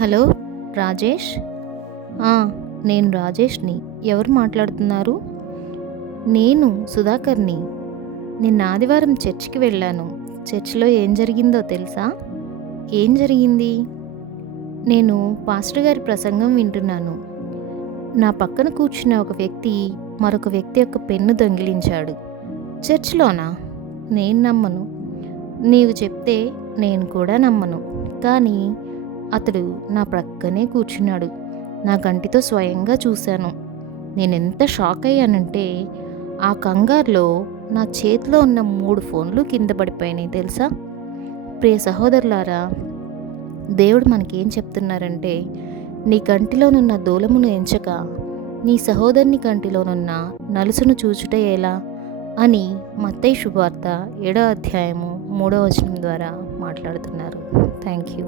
Hello Rajesh. ఆ, నేను రాజేష్ని. ఎవరు మాట్లాడుతున్నారు? నేను సుధాకర్ని. నిన్న ఆదివారం చర్చికి వెళ్ళాను. చర్చిలో ఏం జరిగిందో తెలుసా? ఏం జరిగింది? నేను పాస్టర్ గారి ప్రసంగం వింటున్నాను. నా పక్కన కూర్చున్న ఒక వ్యక్తి మరొక వ్యక్తి యొక్క పెన్ను దొంగిలించాడు. చర్చిలోనా? నేను నమ్మను. నీవు చెప్తే నేను కూడా నమ్మను. కానీ అతడు నా ప్రక్కనే కూర్చున్నాడు. నా కంటితో స్వయంగా చూశాను. నేనెంత షాక్ అయ్యానంటే ఆ కంగారులో నా చేతిలో ఉన్న 3 ఫోన్లు కింద పడిపోయినాయి తెలుసా. ప్రియ సహోదరులారా, దేవుడు మనకేం చెప్తున్నారంటే, నీ కంటిలోనున్న దూలమును ఎంచక నీ సహోదరుని కంటిలోనున్న నలుసును చూచుట ఎలా అని మత్తయి శుభవార్త 7వ అధ్యాయము 3వ వచనం ద్వారా మాట్లాడుతున్నారు. Thank you.